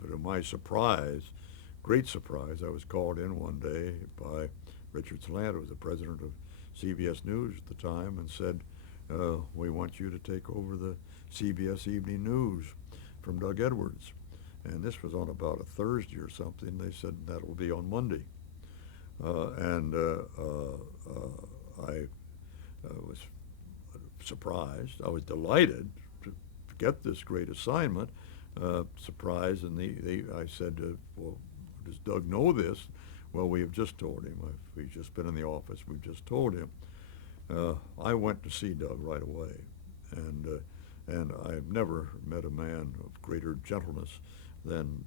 but to my surprise, great surprise, I was called in one day by Richard Salant, who was the president of CBS News at the time, and said, we want you to take over the CBS Evening News from Doug Edwards. And this was on about a Thursday or something. They said that will be on Monday. I was surprised. I was delighted to get this great assignment. Surprised, and I said, well, does Doug know this? Well, we have just told him. We've just been in the office. We've just told him. I went to see Doug right away, and I've never met a man of greater gentleness than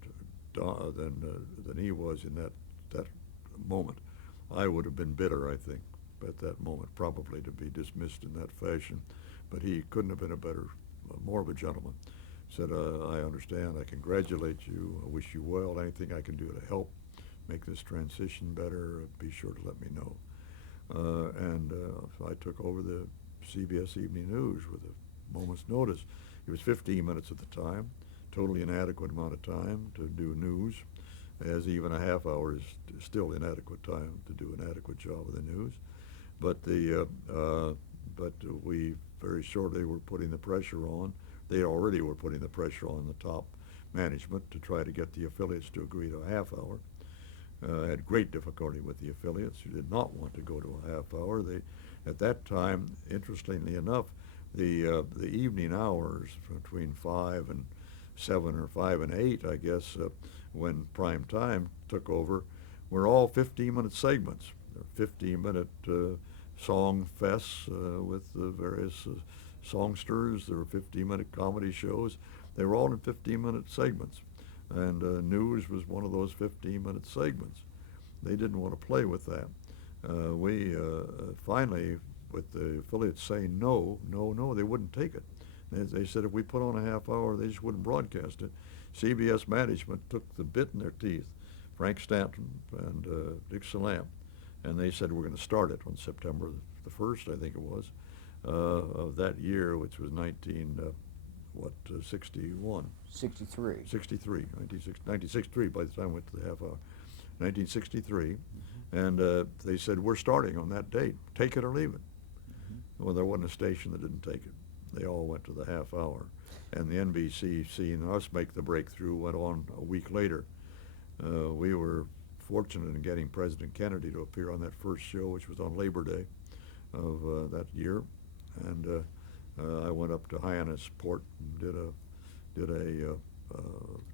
he was in that moment. I would have been bitter, I think, at that moment, probably to be dismissed in that fashion, but he couldn't have been more of a gentleman. Said, I understand, I congratulate you, I wish you well, anything I can do to help make this transition better, be sure to let me know. So I took over the CBS Evening News with a moment's notice. It was 15 minutes at the time, totally inadequate amount of time to do news, as even a half hour is still inadequate time to do an adequate job of the news. But we very shortly were putting the pressure on. They already were putting the pressure on the top management to try to get the affiliates to agree to a half hour. Had great difficulty with the affiliates who did not want to go to a half hour. At that time, interestingly enough, the evening hours between 5 and 7 or 5 and 8, I guess, when prime time took over, were all 15-minute segments. 15-minute song fests with the various songsters. There were 15-minute comedy shows. They were all in 15-minute segments. And news was one of those 15-minute segments. They didn't want to play with that. We finally, with the affiliates saying no, they wouldn't take it. They said if we put on a half hour, they just wouldn't broadcast it. CBS management took the bit in their teeth, Frank Stanton and Dick Salant, and they said we're going to start it on September the 1st, I think it was, of that year, which was 61? 63. 1963 by the time I went to the half hour. 1963, and they said, we're starting on that date. Take it or leave it. Well, there wasn't a station that didn't take it. They all went to the half hour. And the NBC, seeing us make the breakthrough, went on a week later. We were fortunate in getting President Kennedy to appear on that first show, which was on Labor Day of that year. And I went up to Hyannisport and to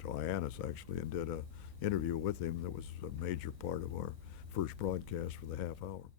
Hyannis actually, and did a interview with him that was a major part of our first broadcast for the half hour.